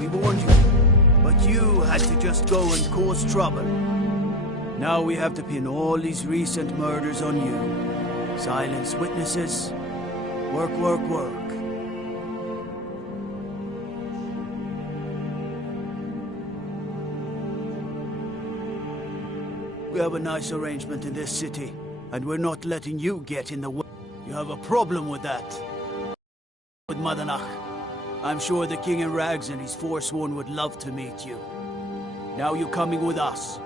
We warned you, but you had to just go and cause trouble. Now we have to pin all these recent murders on you. Silence witnesses. Work, work, work. We have a nice arrangement in this city, and we're not letting you get in the way. You have a problem with that. With Madanach. I'm sure the King in Rags and his Forsworn would love to meet you. Now you're coming with us.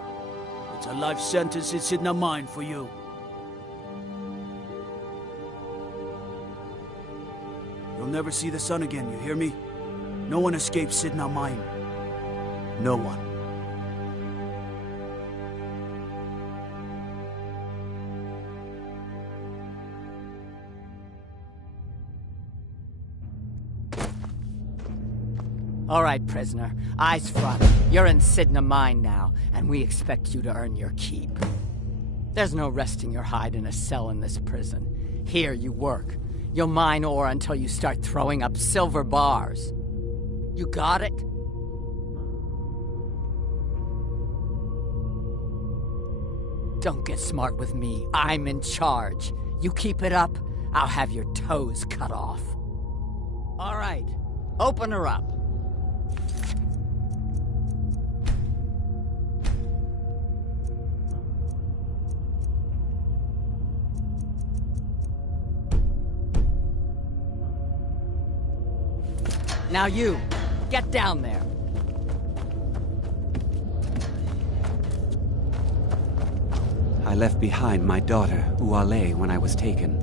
It's a life sentence in Sidna Mine for you. You'll never see the sun again, you hear me? No one escapes Sidna Mine. No one. All right, prisoner. Eyes front. You're in Sidna Mine now, and we expect you to earn your keep. There's no resting your hide in a cell in this prison. Here you work. You'll mine ore until you start throwing up silver bars. You got it? Don't get smart with me. I'm in charge. You keep it up, I'll have your toes cut off. All right, open her up. Now you, get down there. I left behind my daughter, Uale, when I was taken.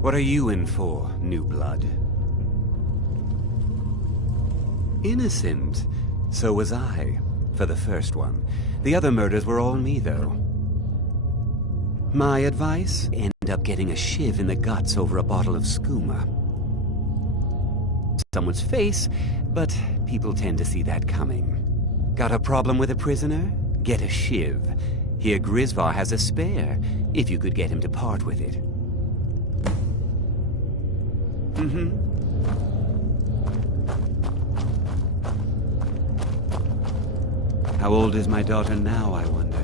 What are you in for, new blood? Innocent. So was I, for the first one. The other murders were all me, though. My advice? End up getting a shiv in the guts over a bottle of skooma. Someone's face, but people tend to see that coming. Got a problem with a prisoner? Get a shiv. Here Grisvar has a spare, if you could get him to part with it. How old is my daughter now, I wonder?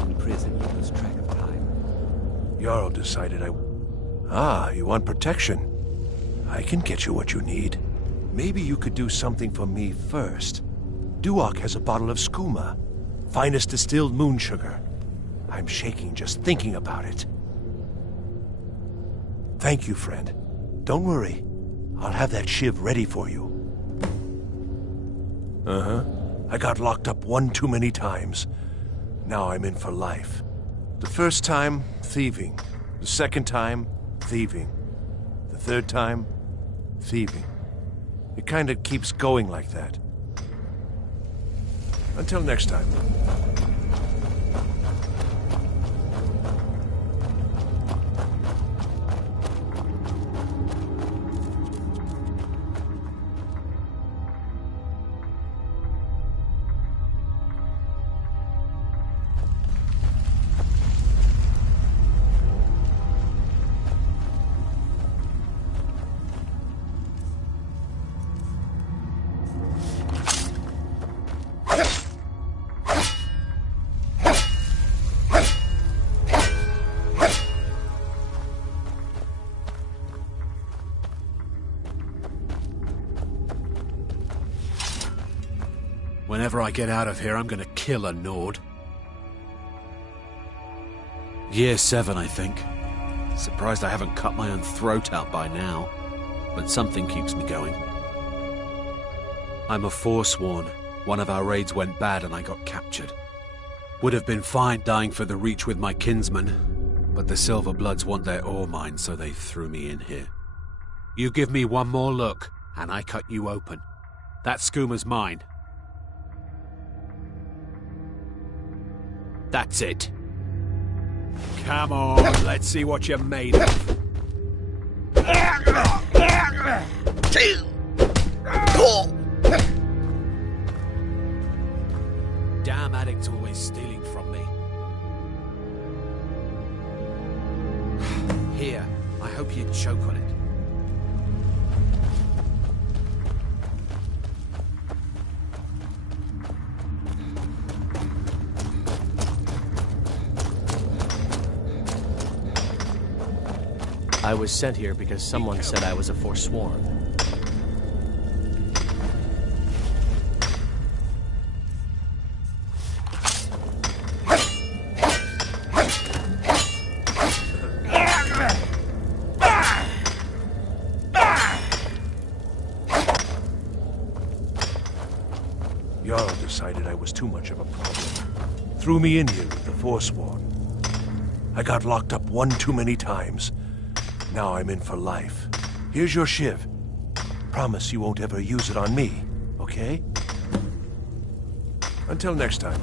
In prison, you lose track of time. Jarl decided Ah, you want protection? I can get you what you need. Maybe you could do something for me first. Duok has a bottle of skooma. Finest distilled moon sugar. I'm shaking just thinking about it. Thank you, friend. Don't worry. I'll have that shiv ready for you. I got locked up one too many times. Now I'm in for life. The first time, thieving. The second time, thieving. The third time, thieving. It kind of keeps going like that. Until next time. Whenever I get out of here, I'm gonna kill a Nord. Year 7, I think. Surprised I haven't cut my own throat out by now. But something keeps me going. I'm a Forsworn. One of our raids went bad and I got captured. Would have been fine dying for the Reach with my kinsmen, but the Silver Bloods want their ore mine, so they threw me in here. You give me one more look, and I cut you open. That skooma's mine. That's it. Come on, let's see what you're made of. Damn addict's always stealing from me. Here, I hope you choke on it. I was sent here because someone said I was a Forsworn. Jarl decided I was too much of a problem. Threw me in here with the Forsworn. I got locked up one too many times. Now I'm in for life. Here's your shiv. Promise you won't ever use it on me, okay? Until next time.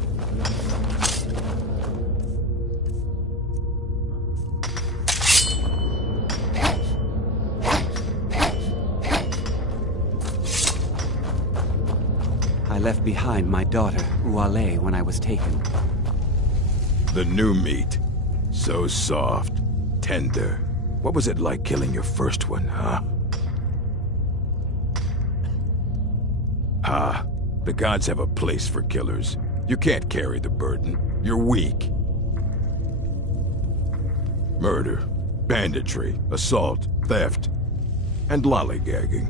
I left behind my daughter, Uale, when I was taken. The new meat. So soft, tender. What was it like killing your first one, huh? Ah, the gods have a place for killers. You can't carry the burden. You're weak. Murder, banditry, assault, theft, and lollygagging.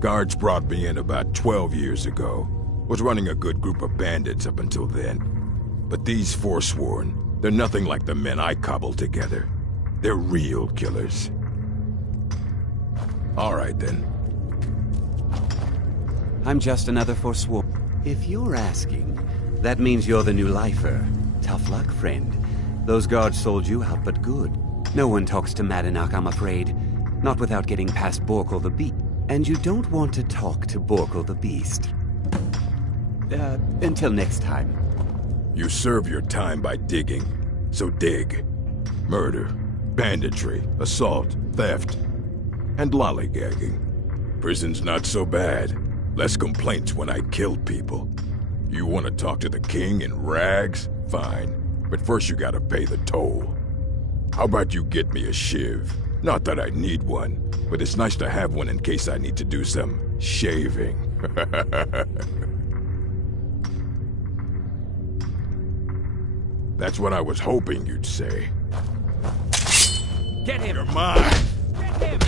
Guards brought me in about 12 years ago. Was running a good group of bandits up until then. But these Forsworn, they're nothing like the men I cobbled together. They're real killers. All right, then. I'm just another Forsworn. If you're asking, that means you're the new lifer. Tough luck, friend. Those guards sold you out, but good. No one talks to Madanach, I'm afraid. Not without getting past Borkle the Beast. And you don't want to talk to Borkle the Beast. Until next time. You serve your time by digging, so dig. Murder, banditry, assault, theft, and lollygagging. Prison's not so bad. Less complaints when I killed people. You want to talk to the king in rags? Fine. But first you gotta pay the toll. How about you get me a shiv? Not that I need one, but it's nice to have one in case I need to do some shaving. That's what I was hoping you'd say. Get him! You're mine! Get him!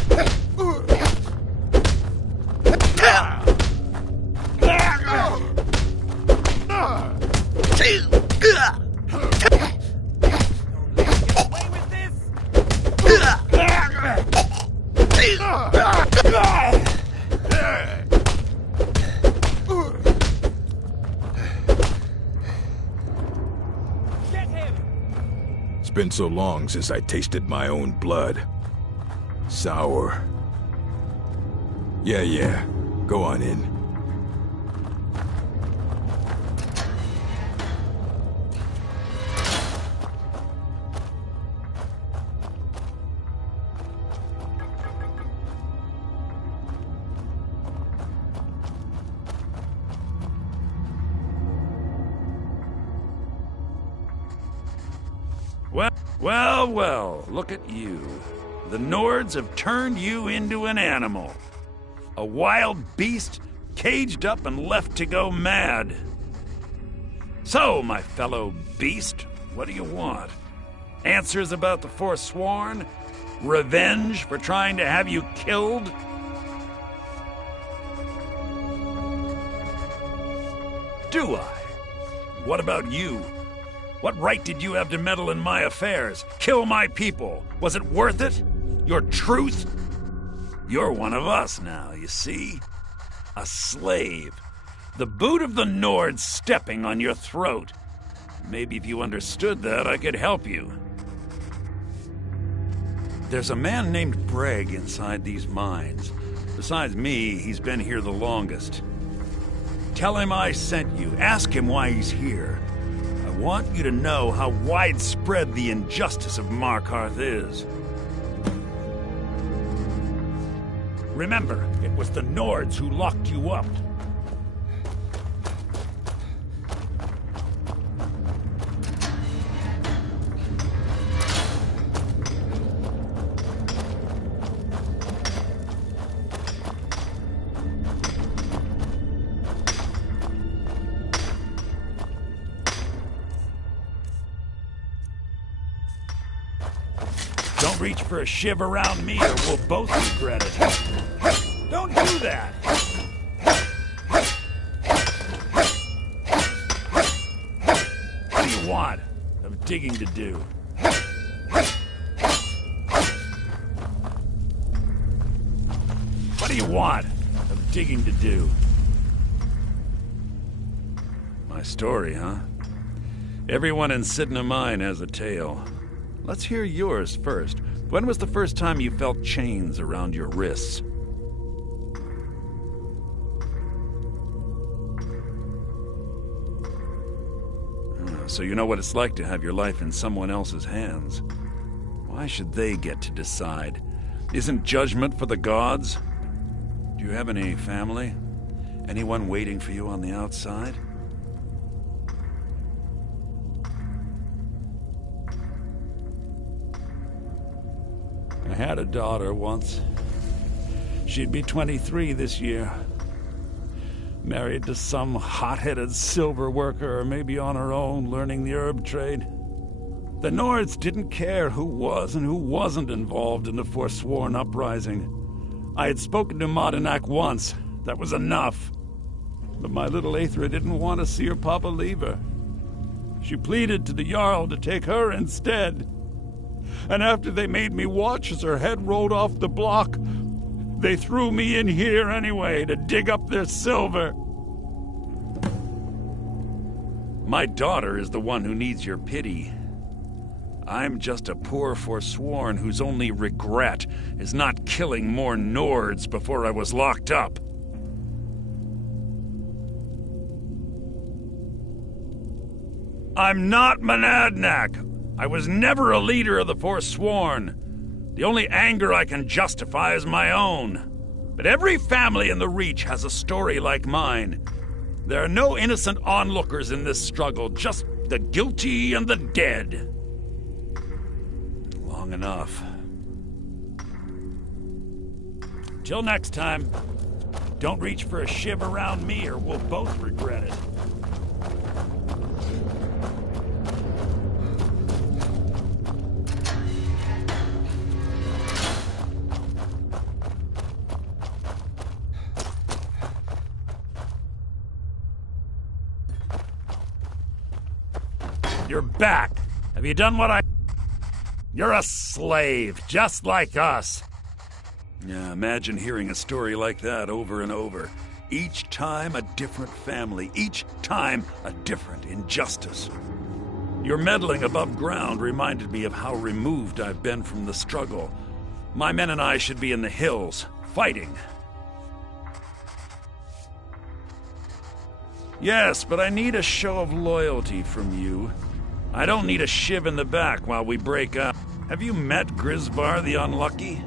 It's been so long since I tasted my own blood. Sour. Yeah. Go on in. Well, look at you. The Nords have turned you into an animal. A wild beast, caged up and left to go mad. So, my fellow beast, what do you want? Answers about the Forsworn? Revenge for trying to have you killed? Do I? What about you? What right did you have to meddle in my affairs? Kill my people? Was it worth it? Your truth? You're one of us now, you see? A slave. The boot of the Nords stepping on your throat. Maybe if you understood that, I could help you. There's a man named Breg inside these mines. Besides me, he's been here the longest. Tell him I sent you. Ask him why he's here. I want you to know how widespread the injustice of Markarth is. Remember, it was the Nords who locked you up. reach for a shiv around me or we'll both regret it. Don't do that! What do you want of digging to do? What do you want of digging to do? My story, huh? Everyone in Sidna Mine has a tale. Let's hear yours first. When was the first time you felt chains around your wrists? So you know what it's like to have your life in someone else's hands. Why should they get to decide? Isn't judgment for the gods? Do you have any family? Anyone waiting for you on the outside? I had a daughter once. She'd be 23 this year. Married to some hot-headed silver worker, or maybe on her own, learning the herb trade. The Nords didn't care who was and who wasn't involved in the Forsworn uprising. I had spoken to Madanak once. That was enough. But my little Aethra didn't want to see her papa leave her. She pleaded to the Jarl to take her instead. And after they made me watch as her head rolled off the block, they threw me in here anyway to dig up their silver. My daughter is the one who needs your pity. I'm just a poor Forsworn whose only regret is not killing more Nords before I was locked up. I'm not Monadnack. I was never a leader of the Forsworn. The only anger I can justify is my own. But every family in the Reach has a story like mine. There are no innocent onlookers in this struggle, just the guilty and the dead. Long enough. Till next time, don't reach for a shiv around me or we'll both regret it. You're back. Have you done what I... You're a slave, just like us. Yeah, imagine hearing a story like that over and over. Each time a different family, each time a different injustice. Your meddling above ground reminded me of how removed I've been from the struggle. My men and I should be in the hills, fighting. Yes, but I need a show of loyalty from you. I don't need a shiv in the back while we break up. Have you met Grisbar the Unlucky?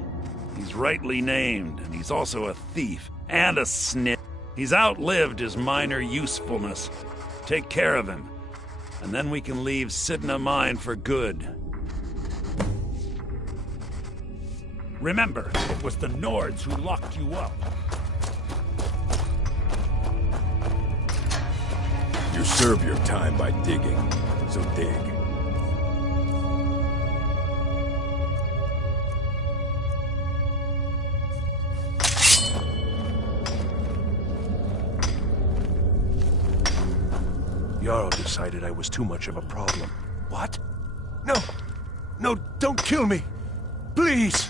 He's rightly named, and he's also a thief and a snitch. He's outlived his minor usefulness. Take care of him, and then we can leave Sidna Mine for good. Remember, it was the Nords who locked you up. You serve your time by digging, so dig. Jarl decided I was too much of a problem. What? No! No, don't kill me! Please!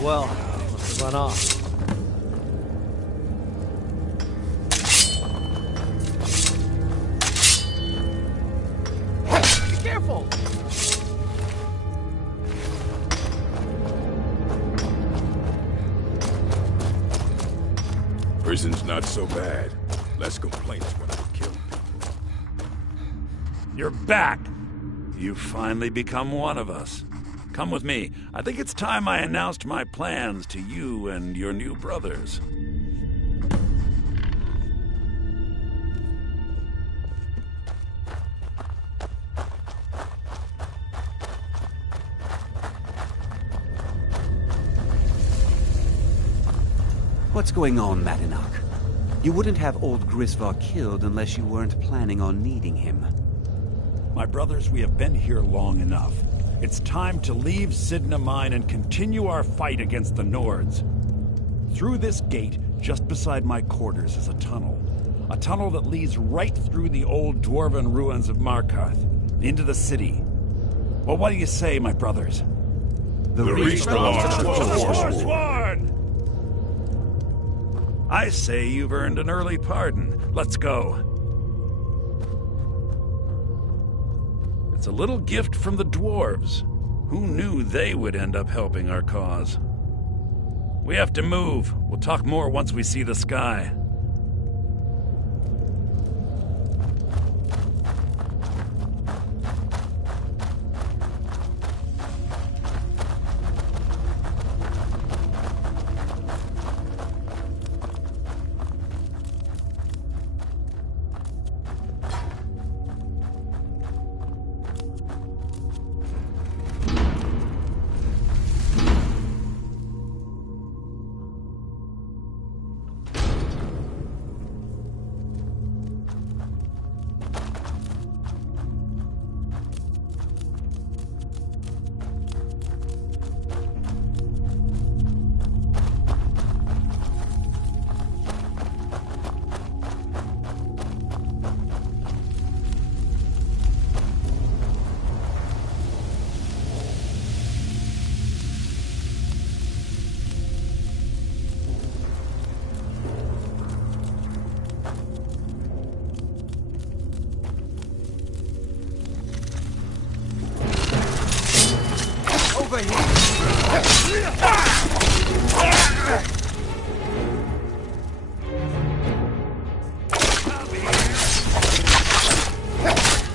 Well, must have run off. Be careful! Prison's not so bad. Less complaints when I kill people. You're back! You've finally become one of us. Come with me. I think it's time I announced my plans to you and your new brothers. What's going on, Madanak? You wouldn't have old Grisvar killed unless you weren't planning on needing him. My brothers, we have been here long enough. It's time to leave Sidna Mine and continue our fight against the Nords. Through this gate, just beside my quarters, is a tunnel. A tunnel that leads right through the old dwarven ruins of Markarth, into the city. Well, what do you say, my brothers? The Reach belongs to the Forsworn! I say you've earned an early pardon. Let's go. It's a little gift from the dwarves. Who knew they would end up helping our cause? We have to move. We'll talk more once we see the sky.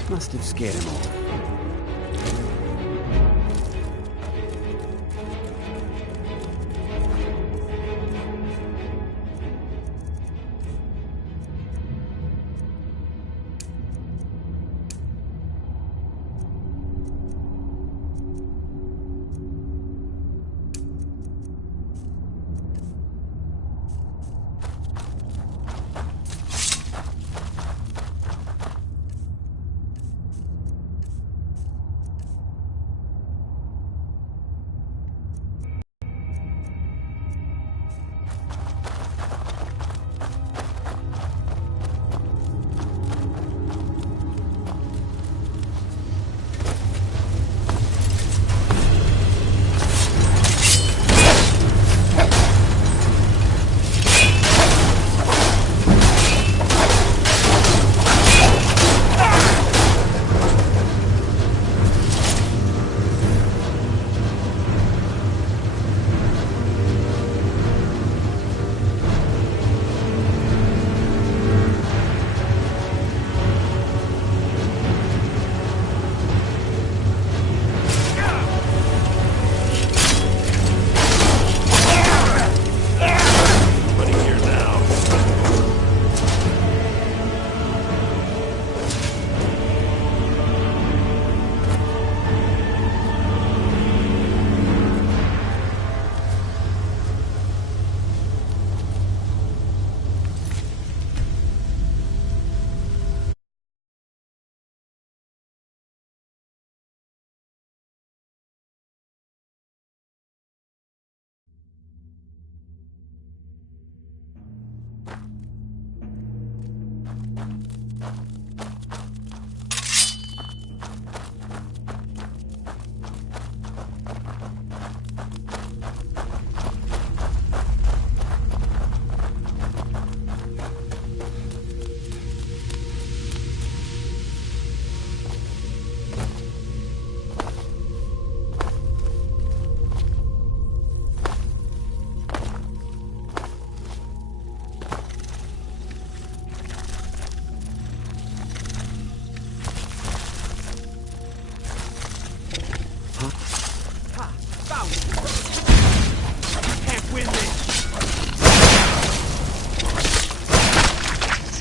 Must have scared him off.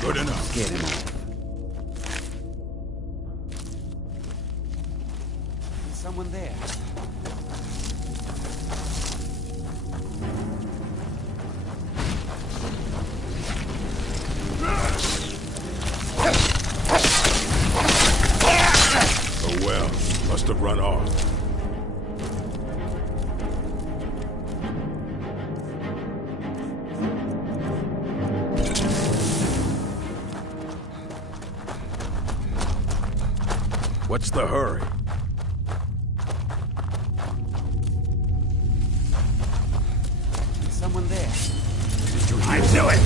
Good enough. Get him off. There's someone there. Must have run off. What's the hurry? Is someone there? I knew it!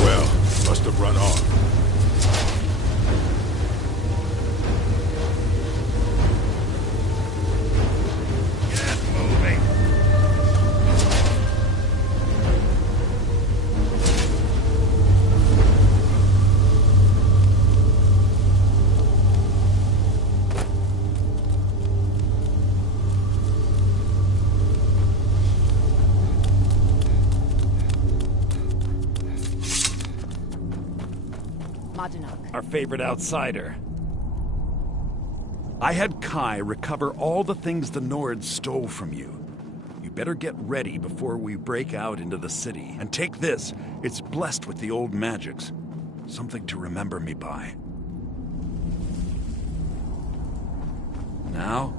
Well, must have run off. Get moving! Our favorite outsider. I had Kai recover all the things the Nords stole from you. You better get ready before we break out into the city. And take this. It's blessed with the old magics. Something to remember me by. Now,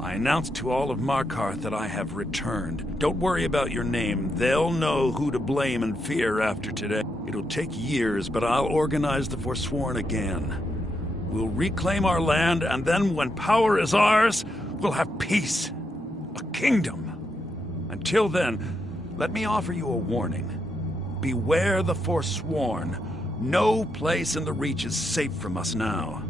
I announce to all of Markarth that I have returned. Don't worry about your name. They'll know who to blame and fear after today. It'll take years, but I'll organize the Forsworn again. We'll reclaim our land, and then when power is ours, we'll have peace. A kingdom. Until then, let me offer you a warning. Beware the Forsworn. No place in the Reach is safe from us now.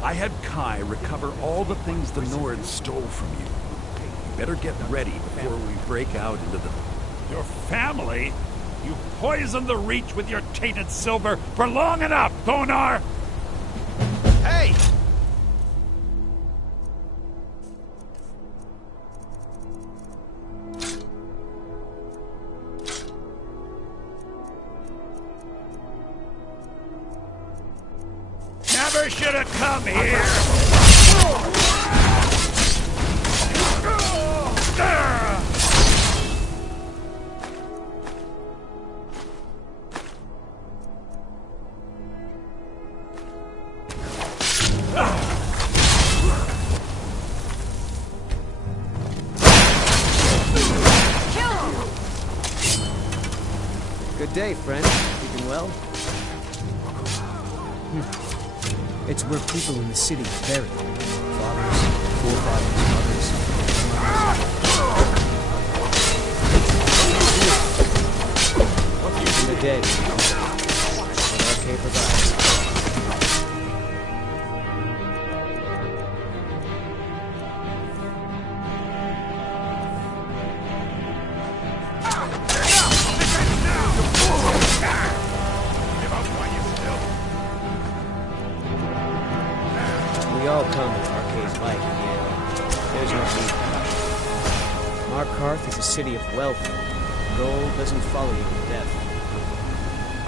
I had Kai recover all the things the Nords stole from you. You better get ready before we break out into the... Your family? You poisoned the Reach with your tainted silver for long enough, Thonar! Hey! Never should have come here! Good day, friend. Keeping well? It's where people in the city are buried. Fathers, forefathers, mothers. In the dead. What our cave provides. We all come with Arcade's life in the end. There's no need to rush. Markarth is a city of wealth. Gold doesn't follow you to death.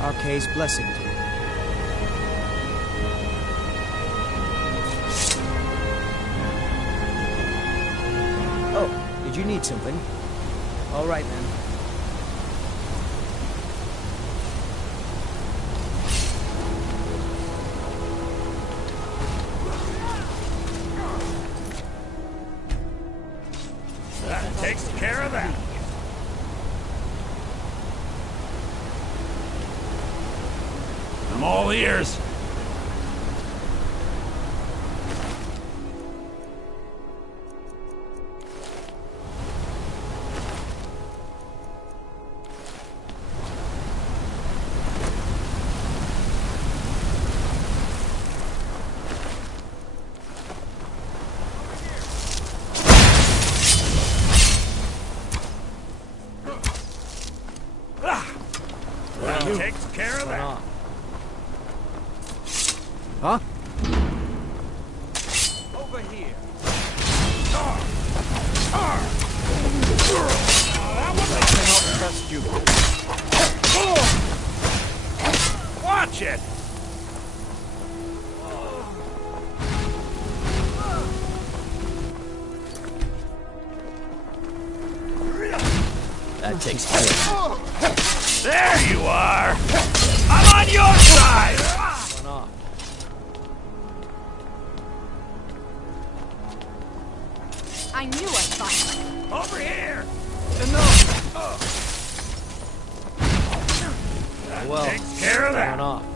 Arcade's blessing to you. Oh, did you need something? All right, then. That takes care of that. I'm all ears. takes care of that. Huh? Over here. I cannot trust you. Watch it! That takes care of it. There you are! I'm on your side! Run off. I knew I'd find you. Over here! Well, Takes care of that. run off.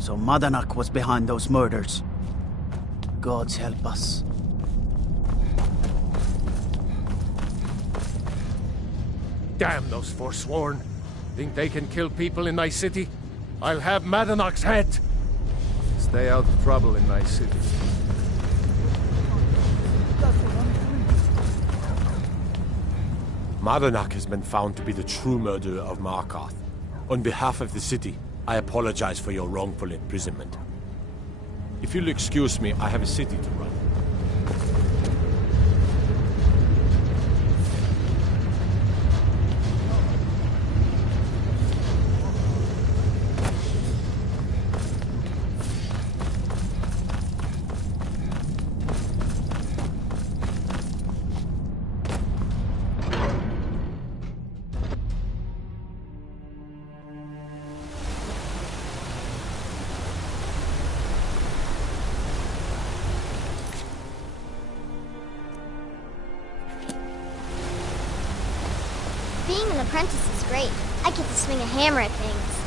So Madanak was behind those murders. Gods help us. Damn those Forsworn. Think they can kill people in my city? I'll have Madanach's head. Stay out of trouble in my city. Madanach has been found to be the true murderer of Markarth. On behalf of the city, I apologize for your wrongful imprisonment. If you'll excuse me, I have a city to run. Being an apprentice is great. I get to swing a hammer at things.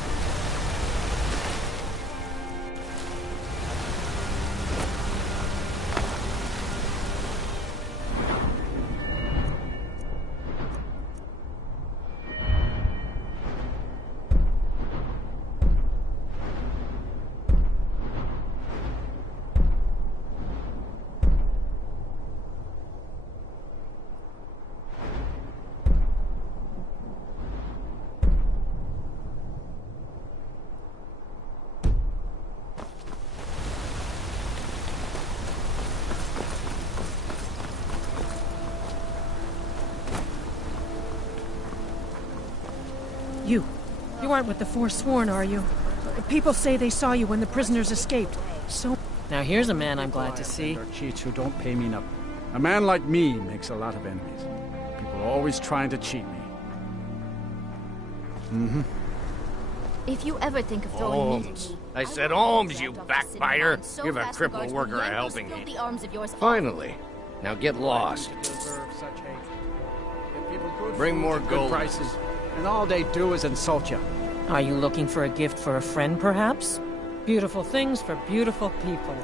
You aren't with the Forsworn, are you? People say they saw you when the prisoners escaped. So... Now here's a man I'm glad to see. There are cheats who don't pay me nothing. A man like me makes a lot of enemies. People are always trying to cheat me. Mm-hmm. If you ever think of throwing meat at me, I said Holmes, you backbiter. Give a crippled worker a helping hand. Finally. Now get lost. Bring more gold. Prices, and all they do is insult you. Are you looking for a gift for a friend, perhaps? Beautiful things for beautiful people.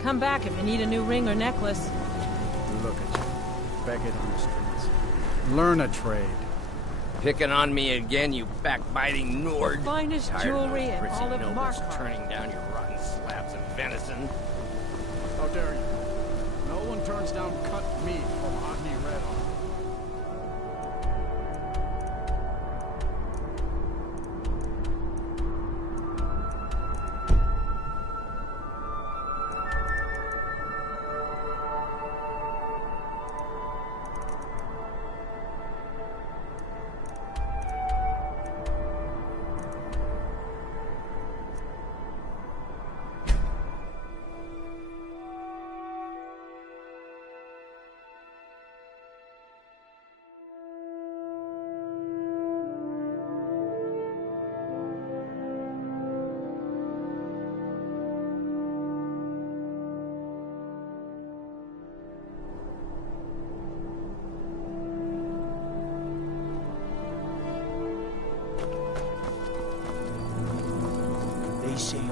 Come back if you need a new ring or necklace. Look at you. Beg it on the streets. Learn a trade. Picking on me again, you backbiting Nord. Finest jewelry and all of nobles Markarth. turning down your rotten slabs of venison. How dare you? No one turns down cut meat from Agni Red Arm.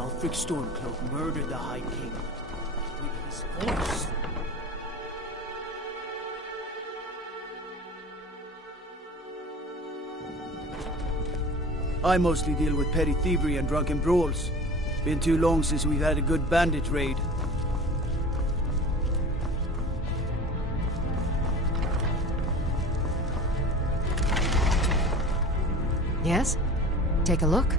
Ulfric Stormcloak murdered the High King with his voice. I mostly deal with petty thievery and drunken brawls. Been too long since we've had a good bandit raid. Yes? Take a look.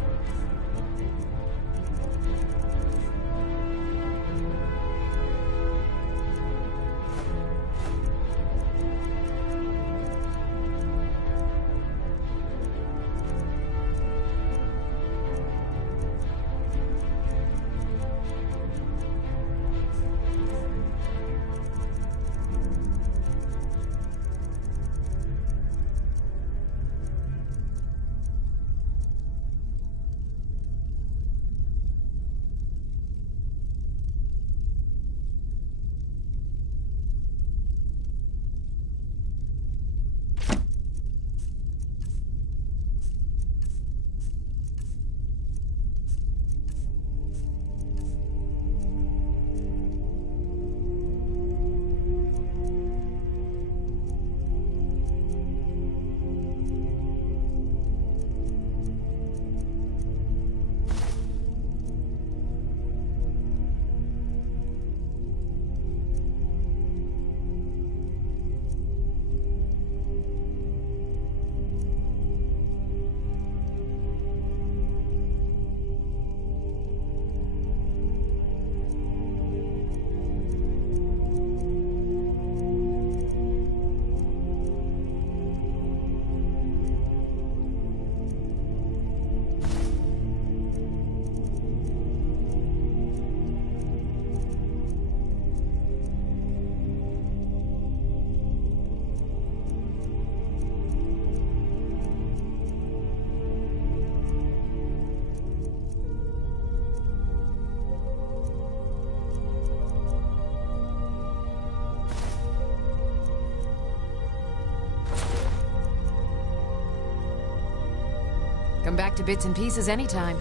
Come back to Bits and Pieces anytime.